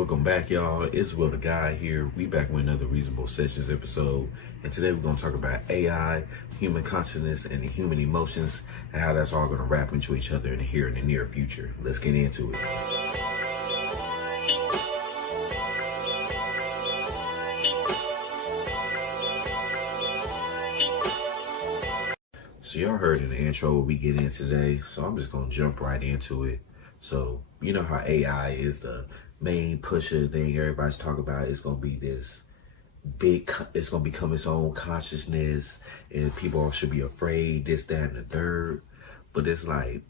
Welcome back, y'all. It's WillThaGod here. We back with another Reasonable Sessions episode. And today we're going to talk about AI, human consciousness, and the human emotions, and how that's all going to wrap into each other in the near future. Let's get into it. So y'all heard in the intro what we get in today, so I'm just going to jump right into it. So, you know how AI is the main pusher thing everybody's talking about. It's going to be this big, it's going to become its own consciousness, and people should be afraid, this, that, and the third. But it's like,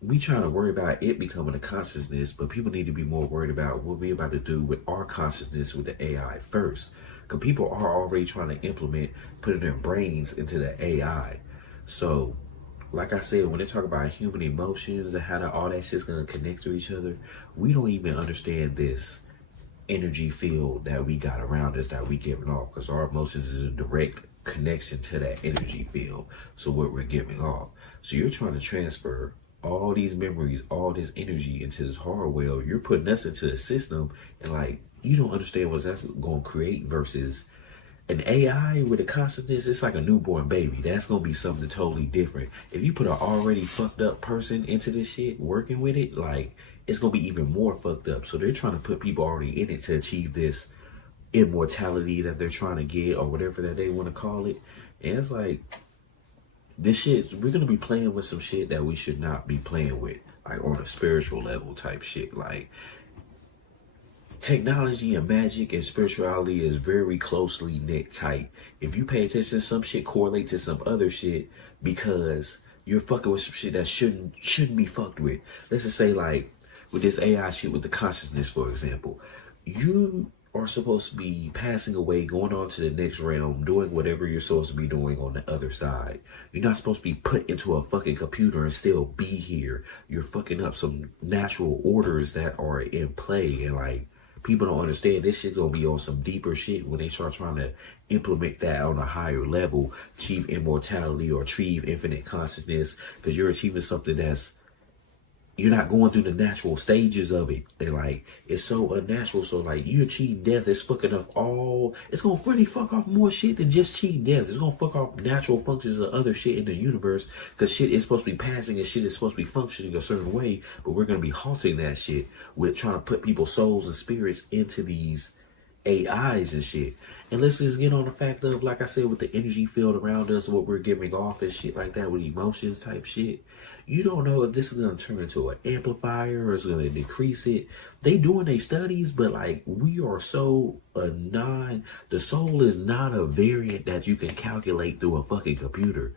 we trying to worry about it becoming a consciousness, but people need to be more worried about what we're about to do with our consciousness with the AI first. Because people are already trying to implement, putting their brains into the AI. So, like I said, when they talk about human emotions and how all that shit's going to connect to each other, we don't even understand this energy field that we got around us that we giving off, because our emotions is a direct connection to that energy field. So what we're giving off. So you're trying to transfer all these memories, all this energy into this hardware. You're putting us into the system, and like, you don't understand what that's going to create versus an AI with a consciousness. It's like a newborn baby. That's going to be something totally different. If you put an already fucked up person into this shit, working with it, like, it's going to be even more fucked up. So they're trying to put people already in it to achieve this immortality that they're trying to get, or whatever that they want to call it. And it's like, this shit, we're going to be playing with some shit that we should not be playing with, like on a spiritual level type shit. Like, technology and magic and spirituality is very closely knit tight. If you pay attention, some shit correlate to some other shit because you're fucking with some shit that shouldn't be fucked with. Let's just say, like, with this AI shit with the consciousness, for example, you are supposed to be passing away, going on to the next realm, doing whatever you're supposed to be doing on the other side. You're not supposed to be put into a fucking computer and still be here. You're fucking up some natural orders that are in play, and like, people don't understand this shit gonna be on some deeper shit when they start trying to implement that on a higher level, achieve immortality or achieve infinite consciousness, because you're achieving something that's, you're not going through the natural stages of it. And like, it's so unnatural. So like, you achieve death, it's fucking off all, it's gonna really fuck off more shit than just cheating death. It's gonna fuck off natural functions of other shit in the universe, because shit is supposed to be passing and shit is supposed to be functioning a certain way, but we're gonna be halting that shit with trying to put people's souls and spirits into these AIs and shit. And let's just get on the fact of, like I said, with the energy field around us, what we're giving off and shit like that, with emotions type shit. You don't know if this is going to turn into an amplifier or it's going to decrease it. They doing their studies, but like, we are so the soul is not a variant that you can calculate through a fucking computer.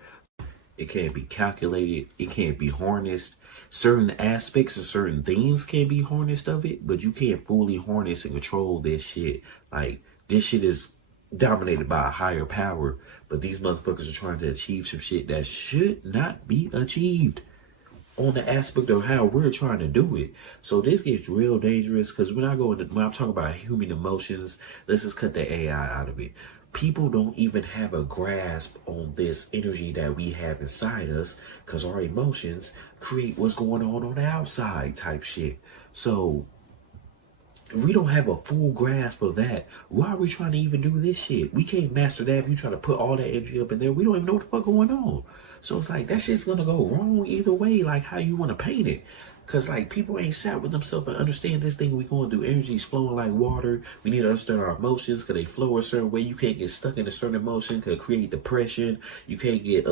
It can't be calculated. It can't be harnessed. Certain aspects of certain things can be harnessed of it, but you can't fully harness and control this shit. Like, this shit is dominated by a higher power, but these motherfuckers are trying to achieve some shit that should not be achieved on the aspect of how we're trying to do it. So this gets real dangerous, because when I'm talking about human emotions, let's just cut the AI out of it. People don't even have a grasp on this energy that we have inside us, because our emotions create what's going on the outside type shit. So if we don't have a full grasp of that, why are we trying to even do this shit? We can't master that if you try to put all that energy up in there. We don't even know what the fuck going on. So it's like, that shit's gonna go wrong either way, like how you want to paint it. Because like, people ain't sat with themselves and understand this thing we going through. Energy's flowing like water. We need to understand our emotions, because they flow a certain way. You can't get stuck in a certain emotion, could create depression. You can't get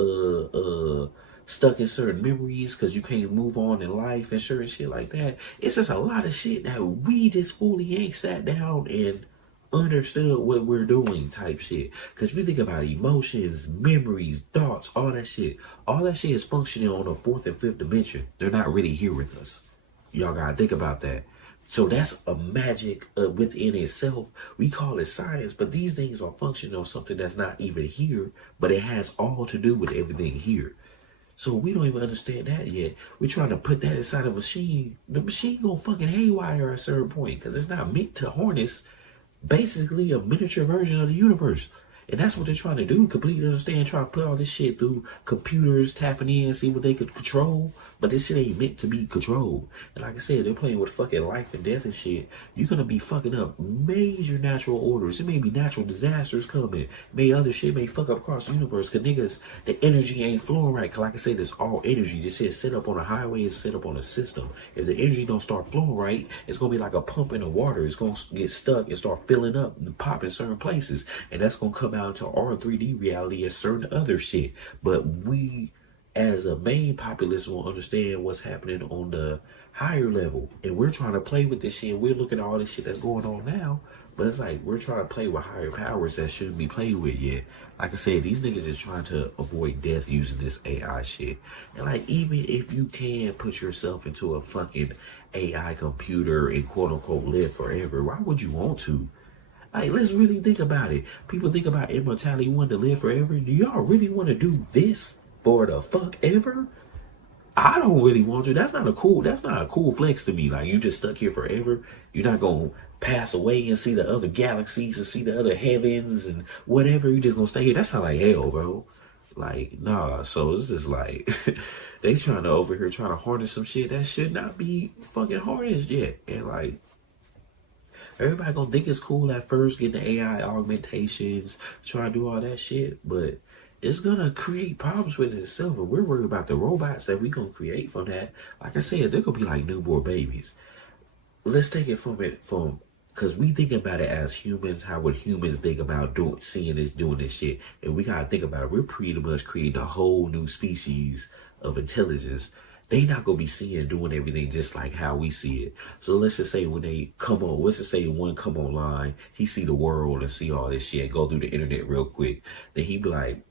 stuck in certain memories, because you can't move on in life and certain shit like that. It's just a lot of shit that we just fully ain't sat down and understood what we're doing type shit. Because if you think about emotions, memories, thoughts, all that shit is functioning on a fourth and fifth dimension. They're not really here with us. Y'all gotta think about that. So that's a magic within itself. We call it science, but these things are functioning on something that's not even here, but it has all to do with everything here. So we don't even understand that yet. We're trying to put that inside a machine. The machine gonna fucking haywire at a certain point, because it's not meant to harness basically a miniature version of the universe. And that's what they're trying to do, completely understand, try to put all this shit through computers, tapping in, see what they could control. But this shit ain't meant to be controlled. And like I said, they're playing with fucking life and death and shit. You're gonna be fucking up major natural orders. It may be natural disasters coming. Other shit may fuck up across the universe. Cause niggas, the energy ain't flowing right. Cause like I said, it's all energy. This shit set up on a highway, it's set up on a system. If the energy don't start flowing right, it's gonna be like a pump in the water. It's gonna get stuck and start filling up and pop in certain places. And that's gonna come out into our 3D reality as certain other shit. But we, as a main populace, will understand what's happening on the higher level. And we're trying to play with this shit. We're looking at all this shit that's going on now. But it's like, we're trying to play with higher powers that shouldn't be played with yet. Like I said, these niggas is trying to avoid death using this AI shit. And like, even if you can put yourself into a fucking AI computer and quote unquote live forever, why would you want to? Like, let's really think about it. People think about immortality, wanting to live forever. Do y'all really want to do this for the fuck ever? I don't really want to. That's not a cool flex to me. Like, you just stuck here forever. You're not gonna pass away and see the other galaxies and see the other heavens and whatever. You just gonna stay here. That sounds like hell, bro. Like, nah. So it's just like they trying to harness some shit that should not be fucking harnessed yet. And like, everybody gonna think it's cool at first, getting the AI augmentations, trying to do all that shit, but it's gonna create problems with itself. And we're worried about the robots that we gonna create from that. Like I said, they're gonna be like newborn babies. Let's take it from because we think about it as humans. How would humans think about doing this shit? And we gotta think about it. We're pretty much creating a whole new species of intelligence. They not gonna be doing everything just like how we see it. So let's just say when they come on, let's just say one come online, he see the world and see all this shit, go through the internet real quick. Then he be like,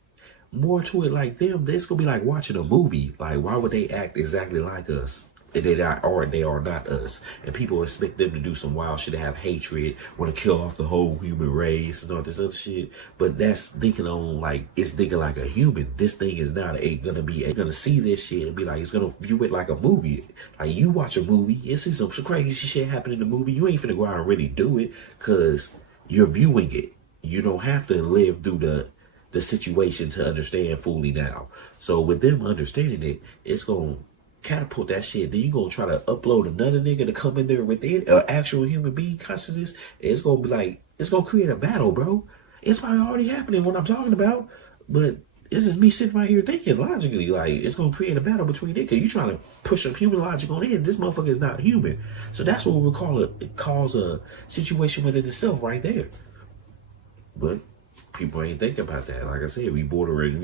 more to it like them, it's gonna be like watching a movie. Like, why would they act exactly like us? They are not us. And people expect them to do some wild shit, to have hatred, want to kill off the whole human race and all this other shit. But that's thinking on, like, it's thinking like a human. This thing is not gonna see this shit and be like, it's gonna view it like a movie. Like, you watch a movie and see some crazy shit happen in the movie, you ain't finna go out and really do it because you're viewing it. You don't have to live through the situation to understand fully now. So with them understanding it, it's gonna catapult that shit. Then you gonna try to upload another nigga to come in there with it, an actual human being consciousness. It's gonna be like, it's gonna create a battle, bro. It's probably already happening, what I'm talking about. But it's just me sitting right here thinking logically, like, it's gonna create a battle between it, because you trying to push some human logic on it. This motherfucker is not human. So that's what we call it cause a situation within itself right there. But people ain't thinking about that. Like I said, we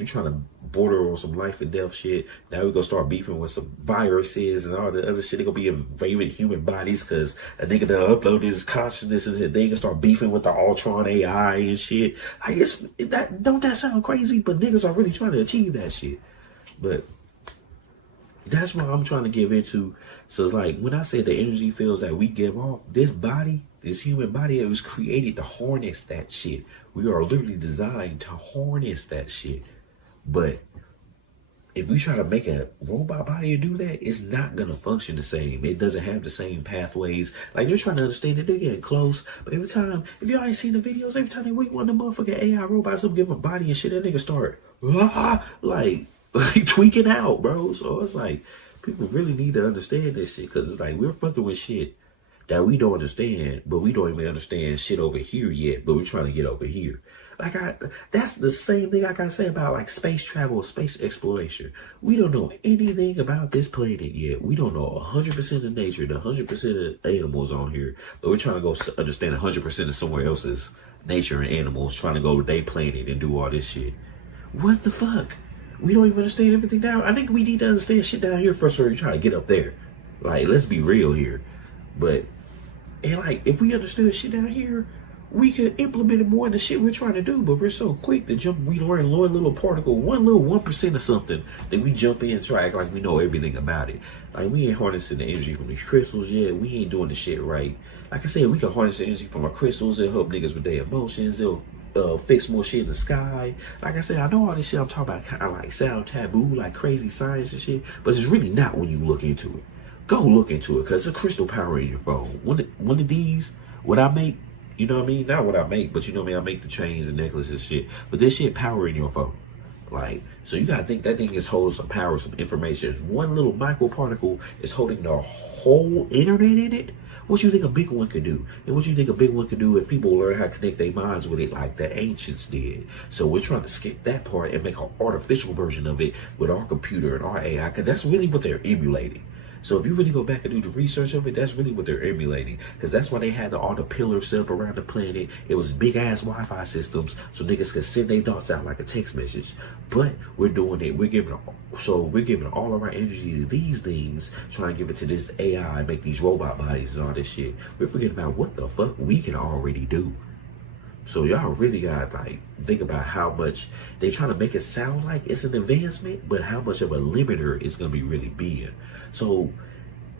trying to border on some life and death shit. Now we gonna start beefing with some viruses and all the other shit. They gonna be invading human bodies because a nigga that uploaded his consciousness and they can start beefing with the Ultron AI and shit. Like, don't that sound crazy? But niggas are really trying to achieve that shit. But that's what I'm trying to give into. So it's like, when I say the energy fields that we give off, this human body, it was created to harness that shit. We are literally designed to harness that shit. But if we try to make a robot body to do that, it's not going to function the same. It doesn't have the same pathways. Like, they're trying to understand it. They're getting close. But every time, if y'all ain't seen the videos, every time they wake one of the motherfucking AI robots up, give them a body and shit, that nigga start, like tweaking out, bro. So it's like, people really need to understand this shit, because it's like, we're fucking with shit that we don't understand, but we don't even understand shit over here yet, but we're trying to get over here. Like, that's the same thing I gotta say about, like, space travel, space exploration. We don't know anything about this planet yet. We don't know 100% of nature, the 100% of animals on here, but we're trying to go understand 100% of somewhere else's nature and animals, trying to go to their planet and do all this shit. What the fuck? We don't even understand everything down. I think we need to understand shit down here first, or you try to get up there. Like, let's be real here. But, and like, if we understood shit down here, we could implement it more in the shit we're trying to do. But we're so quick to jump, we learn one little particle, one little 1% of something, then we jump in and try to act like we know everything about it. Like, we ain't harnessing the energy from these crystals yet. We ain't doing the shit right. Like I said, we can harness the energy from our crystals. It'll help niggas with their emotions. It'll fix more shit in the sky. Like I said, I know all this shit I'm talking about kind of like sound taboo, like crazy science and shit, but it's really not when you look into it. Go look into it, because it's a crystal power in your phone. One of these, what I make, you know what I mean? Not what I make, but you know what I mean? I make the chains and necklaces and shit. But this shit power in your phone. Like, so you gotta think that thing is holding some power, some information. One little microparticle is holding the whole internet in it. What you think a big one could do? And what you think a big one could do if people learn how to connect their minds with it like the ancients did? So we're trying to skip that part and make an artificial version of it with our computer and our AI, because that's really what they're emulating. So if you really go back and do the research of it, that's really what they're emulating. Because that's why they had all the pillars set up around the planet. It was big ass Wi-Fi systems so niggas could send their thoughts out like a text message. But we're doing it. We're giving all of our energy to these things, trying to give it to this AI, make these robot bodies and all this shit. We're forgetting about what the fuck we can already do. So y'all really gotta like think about how much they trying to make it sound like it's an advancement, but how much of a limiter it's gonna be really being. So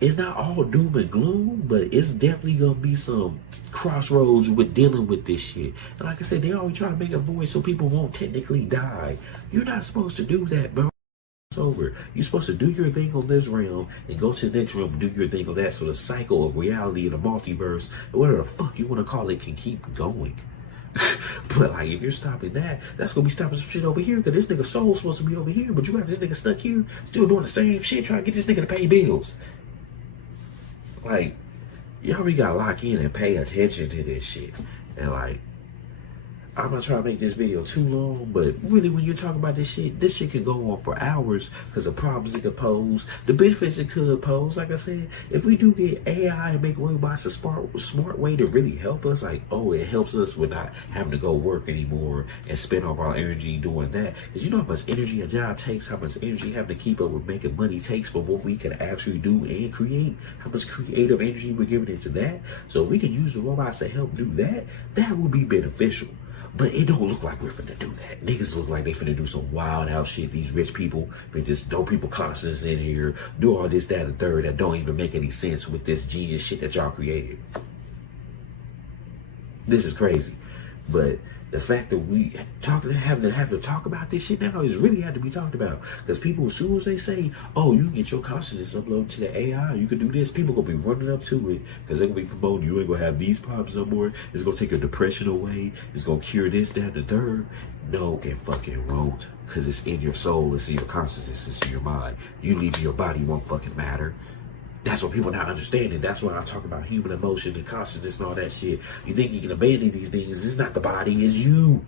it's not all doom and gloom, but it's definitely gonna be some crossroads with dealing with this shit. And like I said, they always try to make a voice so people won't technically die. You're not supposed to do that, bro. It's over. You're supposed to do your thing on this realm and go to the next realm and do your thing on that, so the cycle of reality and the multiverse, whatever the fuck you want to call it, can keep going. But like, if you're stopping that, that's gonna be stopping some shit over here, because this nigga soul's supposed to be over here, but you have this nigga stuck here still doing the same shit, trying to get this nigga to pay bills. Like, y'all really gotta lock in and pay attention to this shit. And like, I'm not trying to make this video too long, but really when you're talking about this shit can go on for hours because of problems it could pose, the benefits it could pose. Like I said, if we do get AI and make robots a smart way to really help us, like, oh, it helps us with not having to go work anymore and spend all our energy doing that. Because you know how much energy a job takes, how much energy having to keep up with making money takes for what we can actually do and create, how much creative energy we're giving into that. So if we can use the robots to help do that, that would be beneficial. But it don't look like we're finna do that. Niggas look like they finna do some wild out shit. These rich people finna just throw people conscious in here, do all this, that, and third that don't even make any sense with this genius shit that y'all created. This is crazy. But the fact that we have to talk about this shit now is really had to be talked about. Because people, as soon as they say, oh, you can get your consciousness uploaded to the AI, you can do this, people gonna be running up to it because they're gonna be promoting you ain't gonna have these problems no more. It's gonna take your depression away. It's gonna cure this, that, and the third. No, it fucking won't. Because it's in your soul, it's in your consciousness, it's in your mind. You leaving your body won't fucking matter. That's what people not understanding. That's why I talk about human emotion and consciousness and all that shit. You think you can abandon these things. It's not the body, it's you.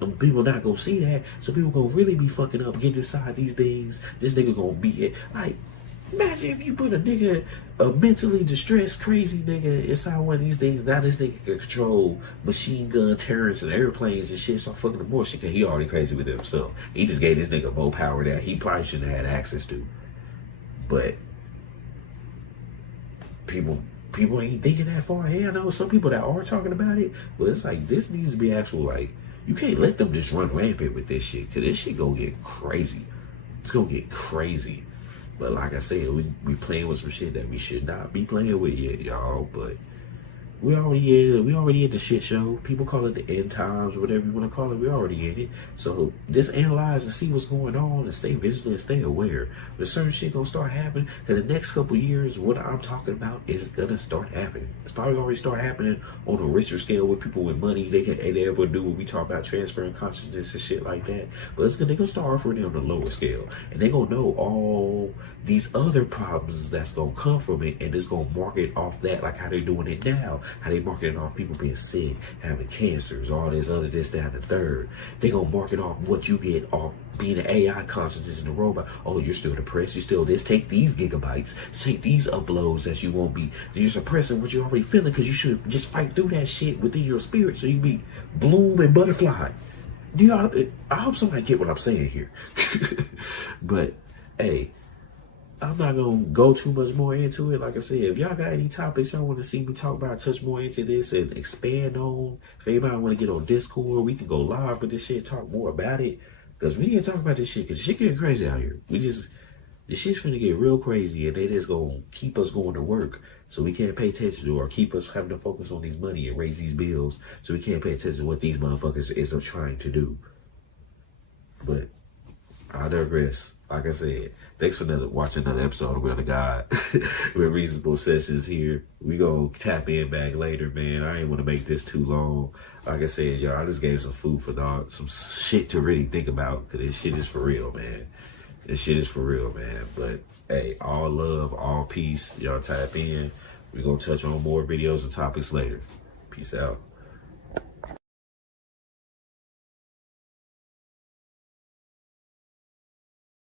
And people not gonna see that. So people gonna really be fucking up, getting inside these things. This nigga gonna be it. Like, imagine if you put a nigga, a mentally distressed, crazy nigga inside one of these things. Now this nigga can control machine gun terrorists and airplanes and shit. Start fucking the more shit, because he already crazy with himself. He just gave this nigga more power that he probably shouldn't have had access to. But people ain't thinking that far ahead. I know some people that are talking about it, but it's like, this needs to be actual, like, you can't let them just run rampant with this shit, because this shit gonna get crazy. It's gonna get crazy. But like I said, we playing with some shit that we should not be playing with yet, y'all. But we already in the shit show. People call it the end times or whatever you want to call it. We already in it. So just analyze and see what's going on and stay vigilant and stay aware. But certain shit gonna start happening. In the next couple years, what I'm talking about is gonna start happening. It's probably already start happening on a richer scale with people with money. They able to do what we talk about, transferring consciousness and shit like that. But they gonna start offering it on a lower scale, and they gonna know all these other problems that's gonna come from it, and it's gonna market off that, like how they're doing it now. How they marketing off people being sick, having cancers, all this other, this, that, and the third. They gonna market off what you get off being an AI consciousness in the robot. Oh, you're still depressed, you're still this. Take these gigabytes, take these uploads that you won't be. You're suppressing what you're already feeling, because you should just fight through that shit within your spirit so you be bloom and butterfly. I hope somebody get what I'm saying here. But hey, I'm not gonna go too much more into it. Like I said, if y'all got any topics y'all want to see me talk about, touch more into this and expand on, if anybody want to get on Discord, we can go live with this shit, talk more about it. Because we need to talk about this shit, because shit getting crazy out here. This shit's finna get real crazy, and they just gonna keep us going to work, so we can't pay attention to, or keep us having to focus on these money and raise these bills, so we can't pay attention to what these motherfuckers is trying to do. But I digress. Like I said, thanks for watching another episode of WillThaGod with Reasonable Sessions here. We gonna tap in back later, man. I ain't want to make this too long. Like I said, y'all, I just gave some food for thought, some shit to really think about, because this shit is for real, man. This shit is for real, man. But, hey, all love, all peace. Y'all tap in. We gonna touch on more videos and topics later. Peace out.